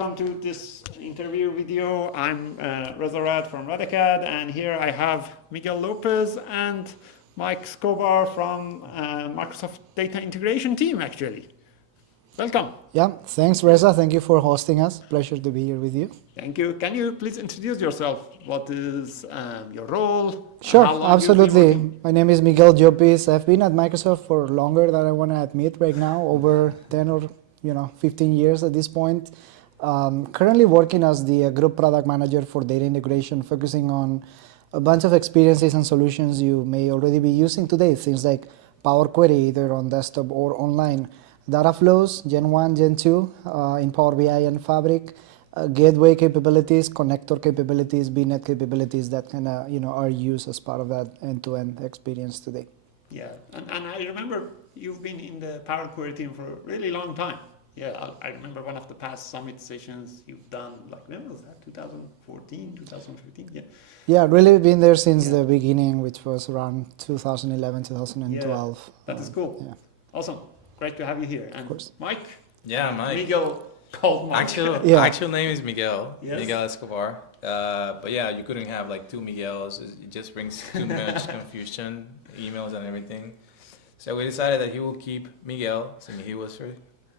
welcome to this interview video. I'm Reza Rad from Radicad, and here I have Miguel Llopis and Mike Escobar from Microsoft Data Integration team, actually. Welcome. Yeah, thanks Reza. Thank you for hosting us. Pleasure to be here with you. Thank you. Can you please introduce yourself? What is your role? Sure, absolutely. My name is Miguel Llopis. I've been at Microsoft for longer than I want to admit right now, over 10 or 15 years at this point. Currently working as the group product manager for data integration, focusing on a bunch of experiences and solutions you may already be using today. Things like Power Query, either on desktop or online. Dataflows, Gen 1, Gen 2 in Power BI and Fabric. Gateway capabilities, connector capabilities, BNet capabilities that kind of are used as part of that end-to-end experience today. Yeah, and I remember you've been in the Power Query team for a really long time. Yeah, I remember one of the past summit sessions you've done, like when was that, 2014, 2015? Yeah. Yeah, really been there since the beginning, which was around 2011, 2012. Yeah, that is cool. Yeah. Awesome. Great to have you here. And of course. Mike? Yeah, Mike. Miguel called Mike. Actual name is Miguel. Yes. Miguel Escobar. But yeah, you couldn't have like two Miguels. It just brings too much confusion, emails and everything. So we decided that he will keep Miguel, so he was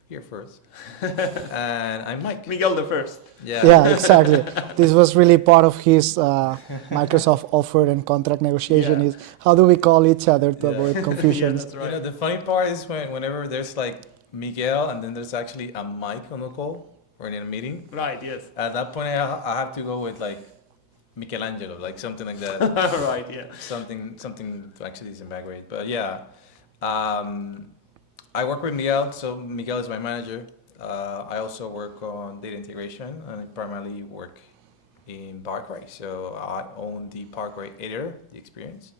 here first. And I'm Mike. Miguel the first. Yeah, exactly. This was really part of his Microsoft offer and contract negotiation is how do we call each other to avoid confusion. That's right. The funny part is whenever there's like Miguel and then there's actually a Mike on the call or in a meeting. Right, yes. At that point I have to go with like Michelangelo, like something like that. Right, yeah. Something to actually disembark. But yeah, I work with Miguel, so Miguel is my manager. I also work on data integration and I primarily work in Power Query. So I own the Power Query editor, the experience,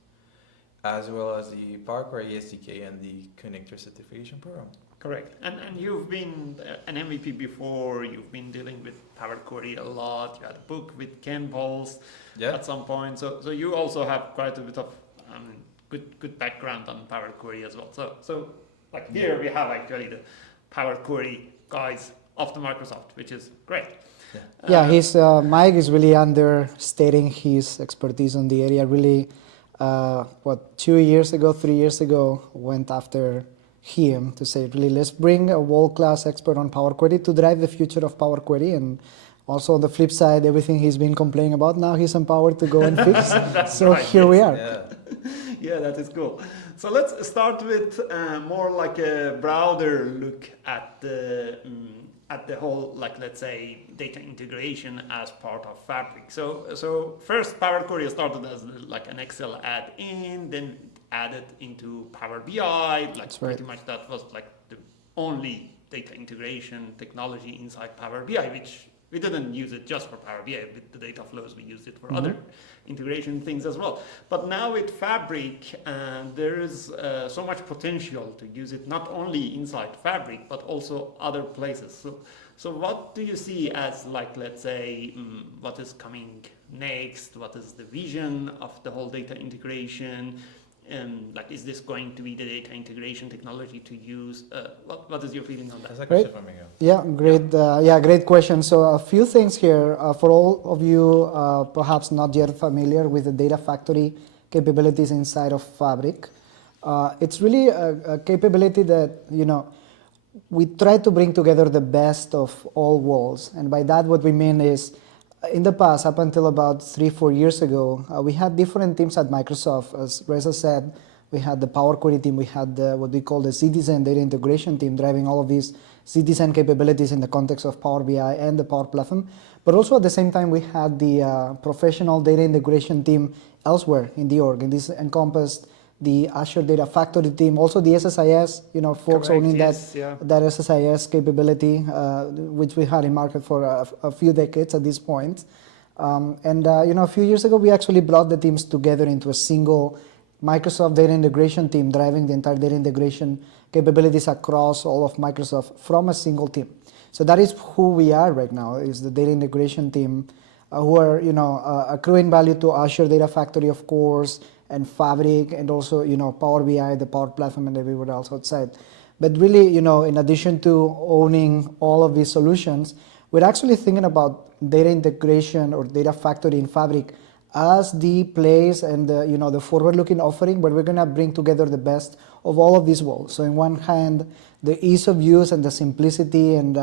as well as the Power Query SDK and the connector certification program. Correct. And you've been an MVP before, you've been dealing with Power Query a lot, you had a book with Ken Bowles at some point, so you also have quite a bit of good background on Power Query as well. So like here we have actually the Power Query guys of the Microsoft, which is great. Yeah, his Mike is really understating his expertise on the area. Really, 3 years ago, went after him to say, really, let's bring a world-class expert on Power Query to drive the future of Power Query. And also on the flip side, everything he's been complaining about, now he's empowered to go and fix. So right, here we are. Yeah, that is cool. So let's start with more like a broader look at the whole, like, let's say, data integration as part of Fabric. So first, Power Query started as like an Excel add-in, then added into Power BI. Like pretty much that was like the only data integration technology inside Power BI, which we didn't use it just for Power BI. With the data flows, we used it for other integration things as well. But now with Fabric, there is so much potential to use it not only inside Fabric, but also other places. So what do you see as, like, let's say, what is coming next? What is the vision of the whole data integration? Like, is this going to be the data integration technology to use? What is your feeling on that? That's a question for Miguel. Yeah, great. Great question. So a few things here for all of you, perhaps not yet familiar with the data factory capabilities inside of Fabric. It's really a capability that we try to bring together the best of all worlds, and by that what we mean is, in the past, up until about 3-4 years ago, we had different teams at Microsoft. As Reza said, we had the Power Query team, we had what we call the Citizen Data Integration team, driving all of these Citizen capabilities in the context of Power BI and the Power Platform. But also at the same time, we had the professional data integration team elsewhere in the org, and this encompassed the Azure Data Factory team, also the SSIS, folks owning that SSIS capability, which we had in market for a few decades at this point. A few years ago, we actually brought the teams together into a single Microsoft data integration team, driving the entire data integration capabilities across all of Microsoft from a single team. So that is who we are right now, is the data integration team, who are accruing value to Azure Data Factory, of course, and Fabric, and also Power BI, the Power Platform, and everywhere else outside. But really, in addition to owning all of these solutions, we're actually thinking about data integration or data factory in Fabric as the place and the forward-looking offering where we're going to bring together the best of all of these worlds. So in one hand, the ease of use and the simplicity and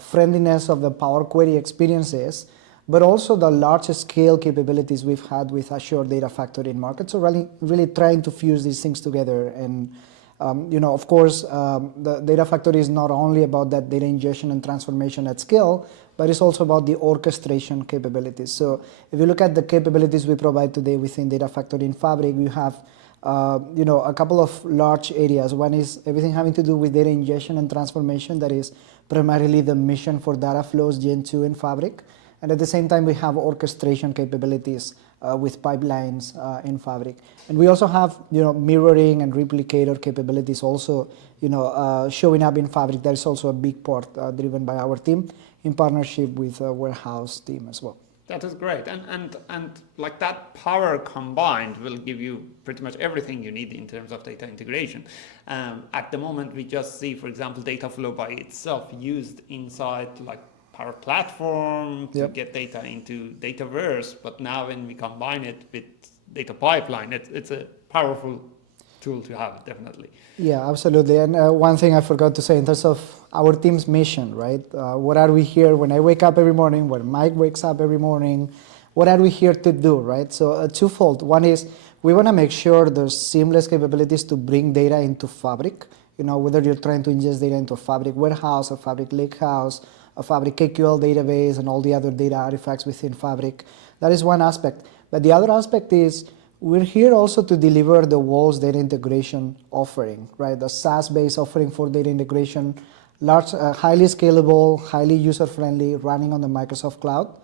friendliness of the Power Query experiences, but also the large-scale capabilities we've had with Azure Data Factory in market. So really trying to fuse these things together. And of course, the Data Factory is not only about that data ingestion and transformation at scale, but it's also about the orchestration capabilities. So if you look at the capabilities we provide today within Data Factory in Fabric, you have a couple of large areas. One is everything having to do with data ingestion and transformation. That is primarily the mission for Dataflow's Gen 2 in Fabric. And at the same time, we have orchestration capabilities with pipelines in Fabric. And we also have mirroring and replicator capabilities also showing up in Fabric. That is also a big part driven by our team in partnership with warehouse team as well. That is great, and like that power combined will give you pretty much everything you need in terms of data integration. At the moment, we just see, for example, Dataflow by itself used inside like Power Platform to get data into Dataverse, but now when we combine it with Data Pipeline, it's a powerful tool to have, definitely. Yeah, absolutely. And one thing I forgot to say in terms of our team's mission, right? What are we here when I wake up every morning, when Mike wakes up every morning? What are we here to do, right? So twofold. One is we want to make sure there's seamless capabilities to bring data into Fabric, whether you're trying to ingest data into a Fabric warehouse, a Fabric lakehouse, a Fabric KQL database, and all the other data artifacts within Fabric. That is one aspect. But the other aspect is we're here also to deliver the world's data integration offering, right? The SaaS-based offering for data integration, large, highly scalable, highly user-friendly, running on the Microsoft Cloud.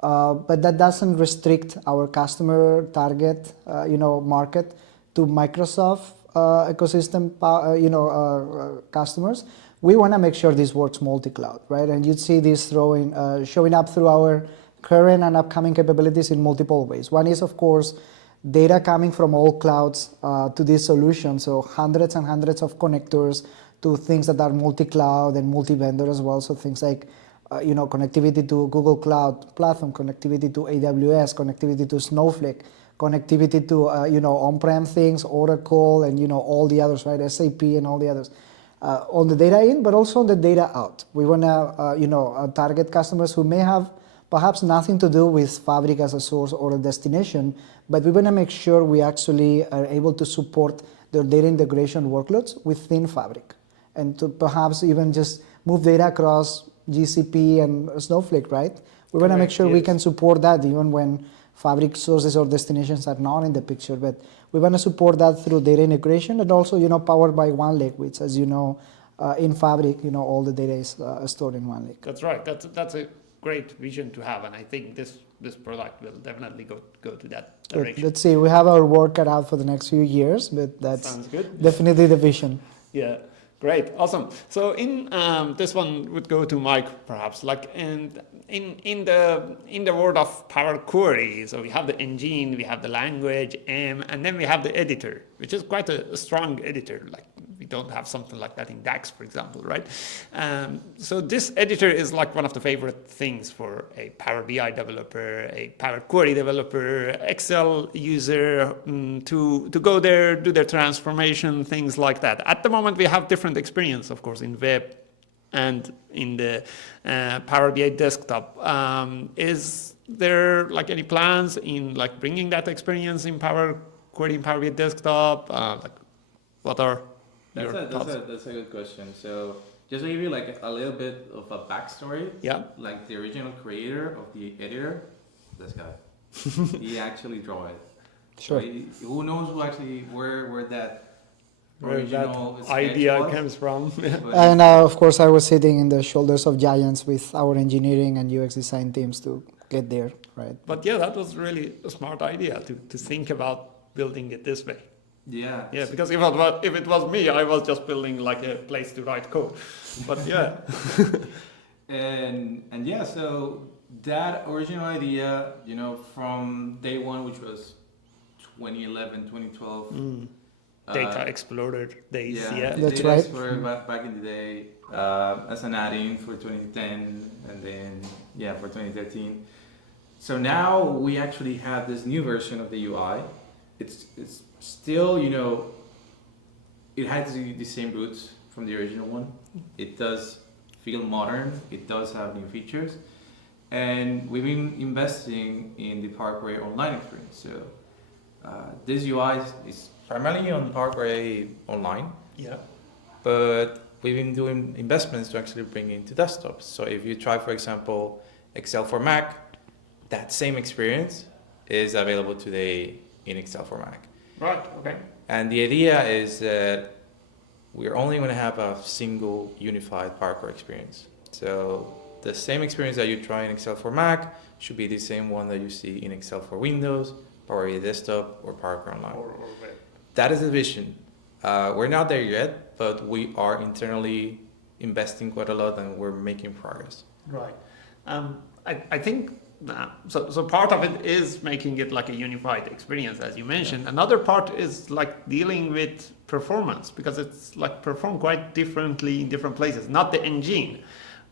But that doesn't restrict our customer target, market to Microsoft ecosystem, customers. We want to make sure this works multi-cloud, right? And you'd see this showing up through our current and upcoming capabilities in multiple ways. One is, of course, data coming from all clouds to this solution. So hundreds and hundreds of connectors to things that are multi-cloud and multi-vendor as well. So things like, connectivity to Google Cloud Platform, connectivity to AWS, connectivity to Snowflake, connectivity to, on-prem things, Oracle, and, all the others, right? SAP and all the others. On the data in, but also on the data out. We want to, target customers who may have perhaps nothing to do with Fabric as a source or a destination, but we want to make sure we actually are able to support their data integration workloads within Fabric, and to perhaps even just move data across GCP and Snowflake, right? We want to make sure we can support that even when Fabric sources or destinations are not in the picture, but we want to support that through data integration and also, powered by OneLake, which, as you know, in Fabric, all the data is stored in OneLake. That's right. That's a great vision to have, and I think this product will definitely go to that direction. Let's see. We have our work cut out for the next few years, but that's definitely the vision. Yeah. Great, awesome. So in this one would go to Mike, perhaps. Like in the world of Power Query, so we have the engine, we have the language, and then we have the editor, which is quite a strong editor. Like we don't have something like that in DAX, for example, right? So this editor is like one of the favorite things for a Power BI developer, a Power Query developer, Excel user to go there, do their transformation, things like that. At the moment, we have different experience, of course, in web and in the Power BI desktop. Is there like any plans in like bringing that experience in Power Query in Power BI desktop? Like what are your thoughts? That's a good question. So just to give you like a little bit of a backstory. Yeah. Like the original creator of the editor, this guy, he actually drew it. Sure. So who knows where that that idea comes from. And of course, I was sitting in the shoulders of giants with our engineering and UX design teams to get there, right? But yeah, that was really a smart idea to think about building it this way. Yeah. Yeah, because if it was me, I was just building like a place to write code. But yeah. and yeah, so that original idea, from day one, which was 2011, 2012. Data Explorer days. Yeah. That's Data right. Explorer back in the day as an add-in for 2010 and then for 2013. So now we actually have this new version of the UI. It's still, it has the same roots from the original one. It does feel modern. It does have new features. And we've been investing in the Parkway online experience. So this UI is primarily on Parkway online. Yeah. But we've been doing investments to actually bring it into desktops. So if you try, for example, Excel for Mac, that same experience is available today in Excel for Mac. Right. Okay. And the idea is that we're only going to have a single unified Parkway experience. So the same experience that you try in Excel for Mac should be the same one that you see in Excel for Windows, Power BI Desktop, or Parkway Online. Or That is the vision. We're not there yet, but we are internally investing quite a lot and we're making progress. right. I think so part of it is making it like a unified experience, as you mentioned. Yeah. Another part is like dealing with performance, because it's like performed quite differently in different places. Not the engine,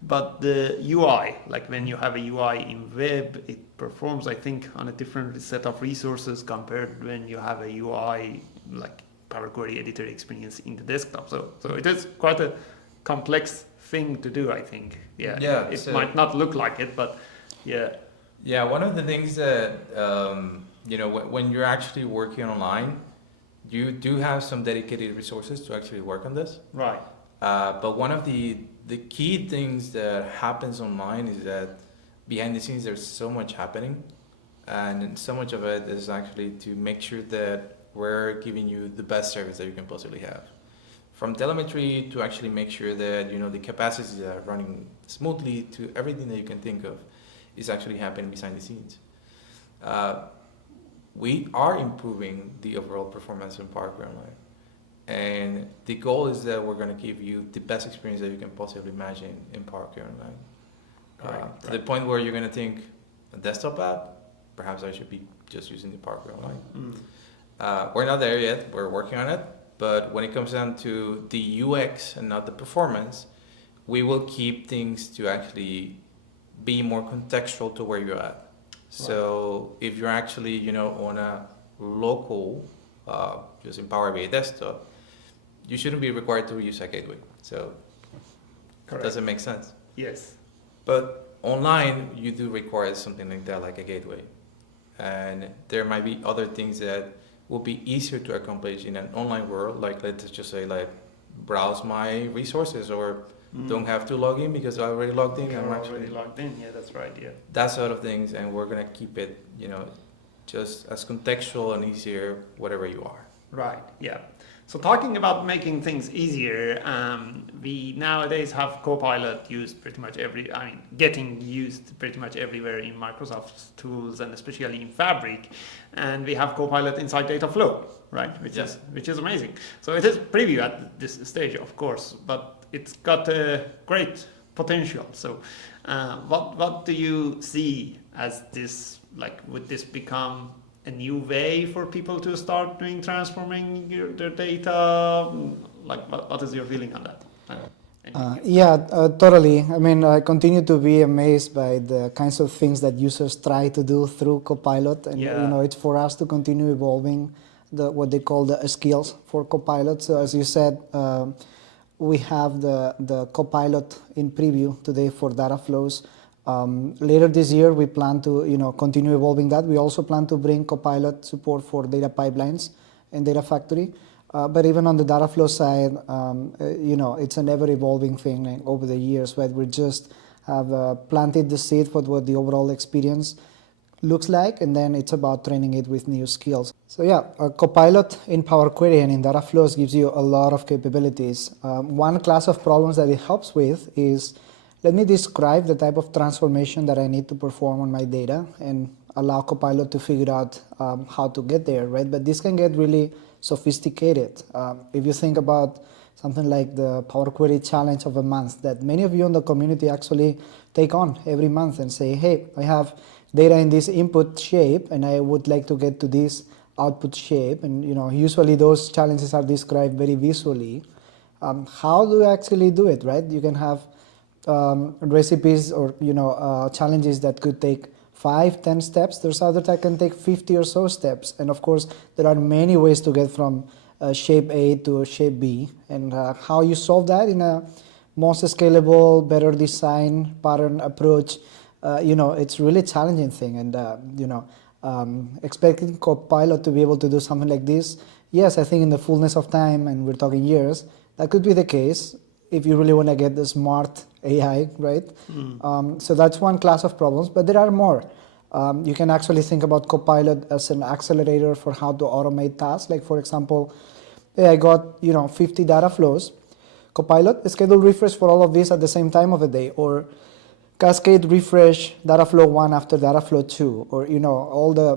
but the UI. Like when you have a UI in web, it performs, I think, on a different set of resources compared when you have a UI like Power Query editor experience in the desktop. So it is quite a complex thing to do, I think. Yeah. It might not look like it, but yeah. Yeah, one of the things that, when you're actually working online, you do have some dedicated resources to actually work on this. Right. But one of the key things that happens online is that behind the scenes there's so much happening, and so much of it is actually to make sure that we're giving you the best service that you can possibly have. From telemetry to actually make sure that the capacities are running smoothly, to everything that you can think of is actually happening behind the scenes. We are improving the overall performance in Parkway Online. And the goal is that we're going to give you the best experience that you can possibly imagine in Parkway Online. To the point where you're going to think, a desktop app? Perhaps I should be just using the Parkway Online. We're not there yet, we're working on it. But when it comes down to the UX and not the performance, we will keep things to actually be more contextual to where you're at. So if you're actually, on a local, using Power BI Desktop, you shouldn't be required to use a gateway. So Correct. Does it make sense? Yes. But online, you do require something like that, like a gateway. And there might be other things that will be easier to accomplish in an online world, like let's just say like browse my resources, or don't have to log in because I already logged in. I'm already logged in. Yeah, that's right. Yeah. That sort of things, and we're gonna keep it, just as contextual and easier, whatever you are. Right. Yeah. So talking about making things easier, we nowadays have Copilot used pretty much getting used pretty much everywhere in Microsoft's tools, and especially in Fabric. And we have Copilot inside Dataflow, right? Which is amazing. So it is preview at this stage, of course, but it's got a great potential. So what do you see as this, like, would this become a new way for people to start transforming their data? Like, what is your feeling on that? Totally. I mean, I continue to be amazed by the kinds of things that users try to do through Copilot, and it's for us to continue evolving what they call the skills for Copilot. So as you said, we have the Copilot in preview today for Dataflows. Later this year, we plan to continue evolving that. We also plan to bring Copilot support for data pipelines and Data Factory. But even on the Dataflow side, it's an ever-evolving thing over the years, where we just have planted the seed for what the overall experience looks like, and then it's about training it with new skills. So Copilot in Power Query and in Dataflows gives you a lot of capabilities. One class of problems that it helps with is, let me describe the type of transformation that I need to perform on my data, and allow Copilot to figure out how to get there, right? But this can get really sophisticated. If you think about something like the Power Query challenge of a month that many of you in the community actually take on every month and say, hey, I have data in this input shape and I would like to get to this output shape, and usually those challenges are described very visually. How do you actually do it, right? You can have recipes or challenges that could take 5-10 steps. There's others that can take 50 or so steps, and of course there are many ways to get from shape A to shape B, and how you solve that in a most scalable, better design pattern approach, it's really challenging thing, and expecting Copilot to be able to do something like this, yes, I think in the fullness of time, and we're talking years, that could be the case if you really want to get the smart AI, right? So that's one class of problems, but there are more. You can actually think about Copilot as an accelerator for how to automate tasks. Like for example, hey, I got 50 data flows. Copilot, schedule refresh for all of these at the same time of the day, or cascade refresh data flow 1 after data flow 2, or all the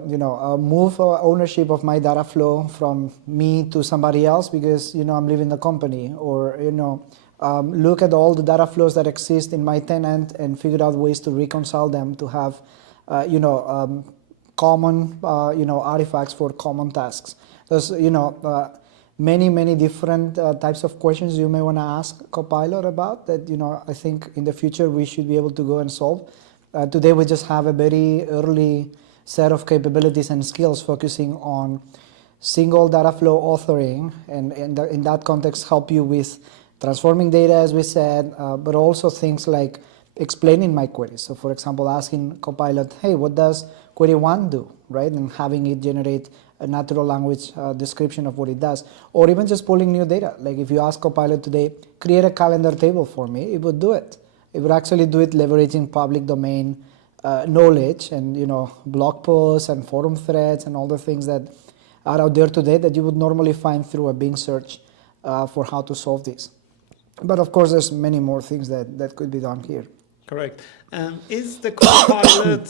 move ownership of my data flow from me to somebody else because I'm leaving the company, or look at all the data flows that exist in my tenant and figure out ways to reconcile them to have common artifacts for common tasks. There's many different types of questions you may want to ask Copilot about that I think in the future we should be able to go and solve. Today we just have a very early set of capabilities and skills focusing on single data flow authoring, and in that context help you with transforming data, as we said, but also things like explaining my queries. So for example, asking Copilot, hey, what does query 1 do, right? And having it generate a natural language description of what it does, or even just pulling new data. Like if you ask Copilot today, create a calendar table for me, it would do it. It would actually do it leveraging public domain knowledge and blog posts and forum threads and all the things that are out there today that you would normally find through a Bing search for how to solve this. But of course, there's many more things that could be done here. Correct. Is the Copilot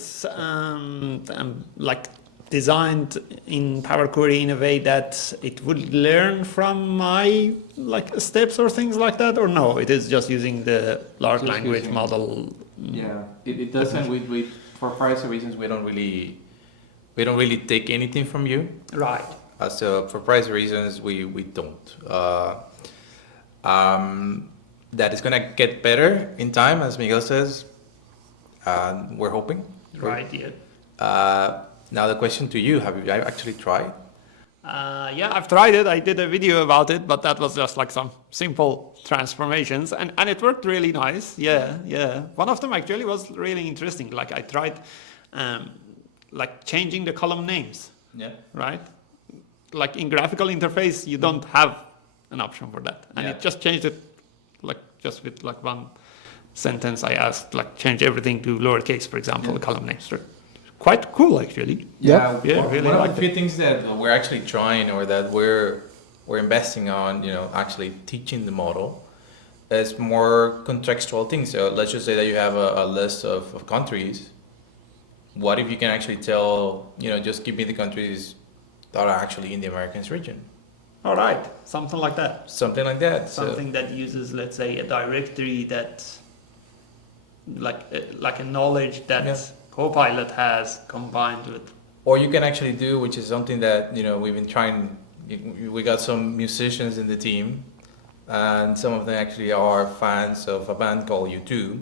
like designed in Power Query in a way that it would learn from my steps or things like that, or no? It is just using the large language model. Yeah, it doesn't. We for privacy reasons we don't really take anything from you. Right. So for privacy reasons we don't. That is gonna get better in time, as Miguel says. We're hoping. Right. Yeah. Now the question to you: have you actually tried? Yeah, I've tried it. I did a video about it, but that was just like some simple transformations, and it worked really nice. Yeah. One of them actually was really interesting. Like I tried, changing the column names. Yeah. Right. Like in graphical interface, you don't have an option for that, and it just changed it, just with one sentence. I asked change everything to lowercase, for example, the column names. Quite cool, actually. Yeah, really. One of the few things that we're actually trying, or that we're investing on, actually teaching the model, is more contextual things. So let's just say that you have a list of countries. What if you can actually tell, just give me the countries that are actually in the Americas region? All right, something like that. Something like that. Something that uses, let's say, a directory that, like a knowledge that Copilot has combined with. Or you can actually do, which is something that we've been trying. We got some musicians in the team, and some of them actually are fans of a band called U2.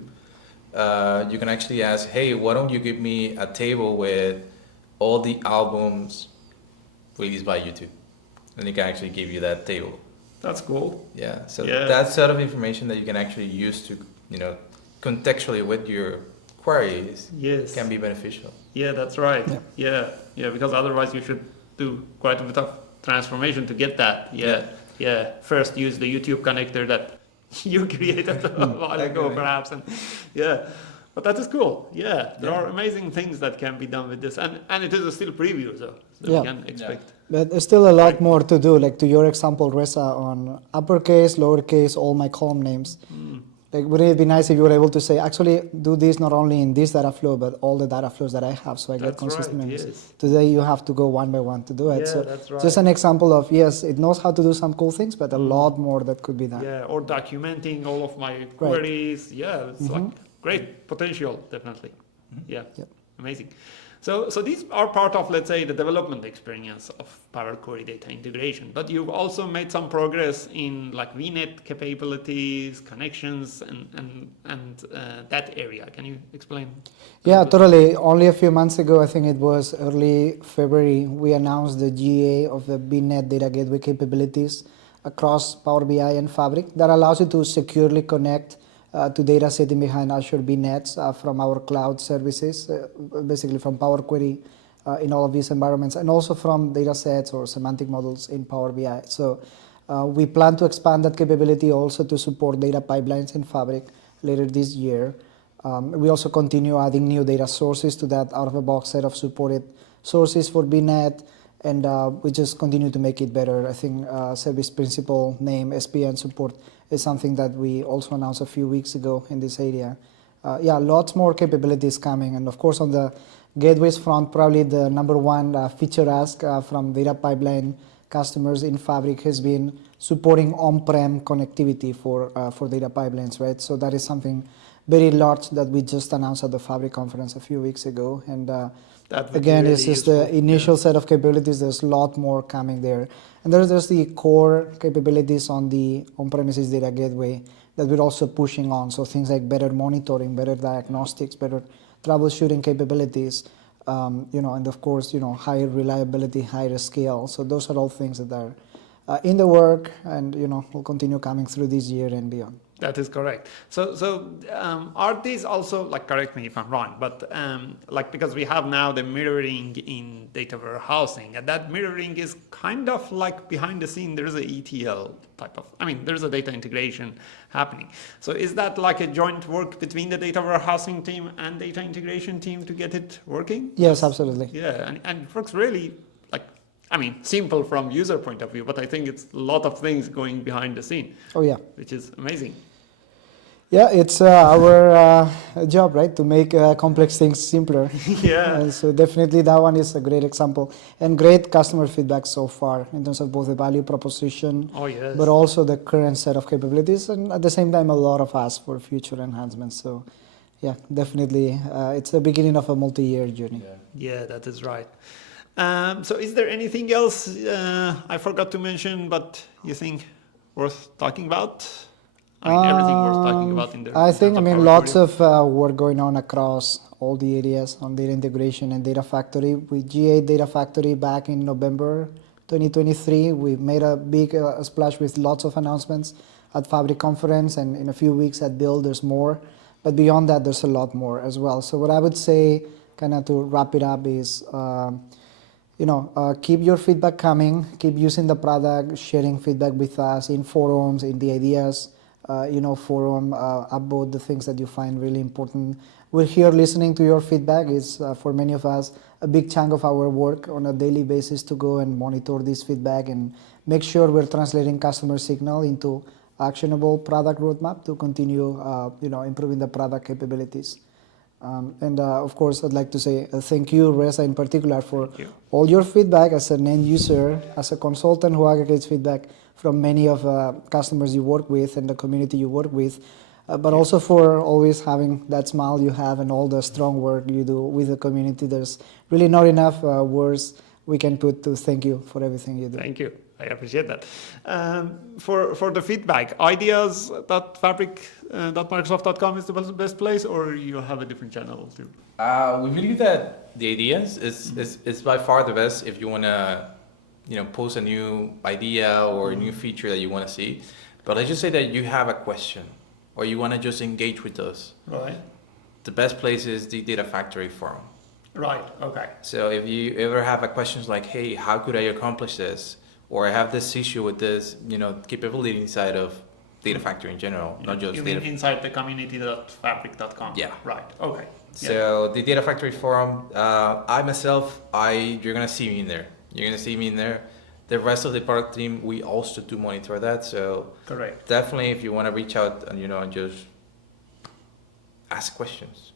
You can actually ask, hey, why don't you give me a table with all the albums released by U2? And it can actually give you that table. That's cool. Yeah. So that sort of information that you can actually use to, contextually with your queries can be beneficial. Yeah, that's right. Yeah, because otherwise you should do quite a bit of transformation to get that. Yeah. First use the YouTube connector that you created a while ago, perhaps, and but that is cool. Yeah, there are amazing things that can be done with this, and it is still preview, so we can expect. But there's still a lot more to do. Like to your example, Reza, on uppercase, lowercase, all my column names. Wouldn't it be nice if you were able to say, actually do this not only in this data flow, but all the data flows that I have, so I get consistent names. Yes. Today you have to go one by one to do it. So that's right. Just an example of, yes, it knows how to do some cool things, but a lot more that could be done. Yeah, or documenting all of my queries. Yeah, it's great potential, definitely. Yeah, amazing. So these are part of, let's say, the development experience of Power Query data integration. But you've also made some progress in like VNet capabilities, connections, and that area. Can you explain? Yeah, totally. Only a few months ago, I think it was early February, we announced the GA of the VNet data gateway capabilities across Power BI and Fabric that allows you to securely connect to data sitting behind Azure VNets from our cloud services, basically from Power Query in all of these environments, and also from data sets or semantic models in Power BI. So we plan to expand that capability also to support data pipelines in Fabric later this year. We also continue adding new data sources to that out-of-the-box set of supported sources for VNet, and we just continue to make it better. I think service principal name, SPN support is something that we also announced a few weeks ago in this area. Yeah, lots more capabilities coming, and of course on the gateways front, probably the number one feature ask from data pipeline customers in Fabric has been supporting on-prem connectivity for data pipelines, right? So that is something very large that we just announced at the Fabric conference a few weeks ago, and again, really it's just the initial set of capabilities. There's a lot more coming there, and there's the core capabilities on the on-premises data gateway that we're also pushing on. So things like better monitoring, better diagnostics, better troubleshooting capabilities, and of course, higher reliability, higher scale. So those are all things that are in the work, and will continue coming through this year and beyond. That is correct. So are these also, like, correct me if I'm wrong, but because we have now the mirroring in data warehousing, and that mirroring is kind of like behind the scene, there's a ETL type of, there's a data integration happening. So is that like a joint work between the data warehousing team and data integration team to get it working? Yes, absolutely. Yeah, and it works really, simple from user point of view, but I think it's a lot of things going behind the scene. Oh, yeah. Which is amazing. Yeah, it's our job, right, to make complex things simpler. Yeah. So definitely that one is a great example, and great customer feedback so far in terms of both the value proposition, oh, yes, but also the current set of capabilities, and at the same time a lot of ask for future enhancements. So yeah, definitely it's the beginning of a multi-year journey. Yeah, that is right. So is there anything else I forgot to mention but you think worth talking about? Everything worth talking about in there. I think, lots of work going on across all the areas on data integration and data factory. We GA data factory back in November 2023. We made a big splash with lots of announcements at Fabric conference, and in a few weeks at Build there's more. But beyond that, there's a lot more as well. So what I would say, kind of to wrap it up, is keep your feedback coming, keep using the product, sharing feedback with us in forums, in the ideas, forum, about the things that you find really important. We're here listening to your feedback. It's, for many of us, a big chunk of our work on a daily basis to go and monitor this feedback and make sure we're translating customer signal into actionable product roadmap to continue, improving the product capabilities. And of course, I'd like to say thank you, Reza, in particular, for all your feedback as an end user, as a consultant who aggregates feedback from many of customers you work with and the community you work with, but also for always having that smile you have and all the strong work you do with the community. There's really not enough words we can put to thank you for everything you do. Thank you. I appreciate that. For the feedback, ideas.fabric.microsoft.com is the best place, or you have a different channel too? We believe that the ideas is by far the best if you want to post a new idea or a new feature that you want to see. But let's just say that you have a question or you want to just engage with us. Right. The best place is the Data Factory forum. Right, okay. So if you ever have a questions like, hey, how could I accomplish this? Or I have this issue with this, capability inside of Data Factory in general, not just you mean inside the community.fabric.com? Yeah. Right, okay. So the Data Factory forum, you're going to see me in there. You're going to see me in there. The rest of the product team, we also do monitor that. So correct. Definitely, if you want to reach out and and just ask questions,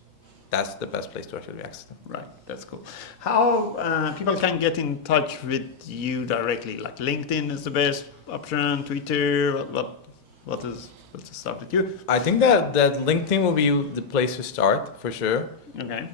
that's the best place to actually ask them. Right, that's cool. How people can get in touch with you directly? Like LinkedIn is the best option, Twitter. Let's start with you. I think that LinkedIn will be the place to start for sure. Okay.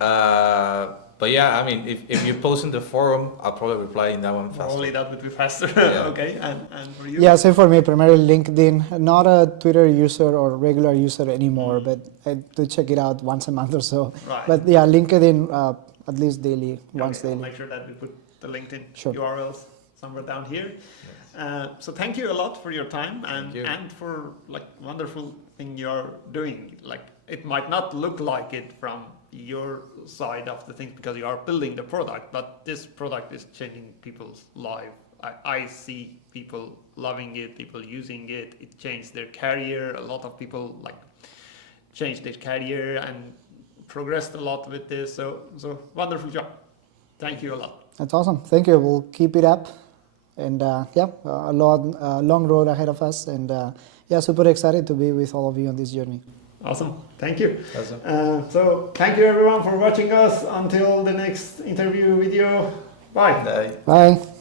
But yeah, I mean, if you post in the forum, I'll probably reply in that one faster. Probably that would be faster. Yeah. Okay, and for you? Yeah, same for me. Primarily LinkedIn. Not a Twitter user or regular user anymore, but I do check it out once a month or so. Right. But yeah, LinkedIn at least daily, once I'll daily. make sure that we put the LinkedIn Sure. URLs somewhere down here. So thank you a lot for your time and for like wonderful thing you're doing. Like it might not look like it from your side of the thing because you are building the product, but this product is changing people's life. I see people loving it, people using it. It changed their career. A lot of people like changed their career and progressed a lot with this. So wonderful job. Thank you a lot. That's awesome. Thank you. We'll keep it up. And a long road ahead of us. And super excited to be with all of you on this journey. Awesome. Thank you. Awesome. So thank you everyone for watching us. Until the next interview video. Bye. Bye. Bye.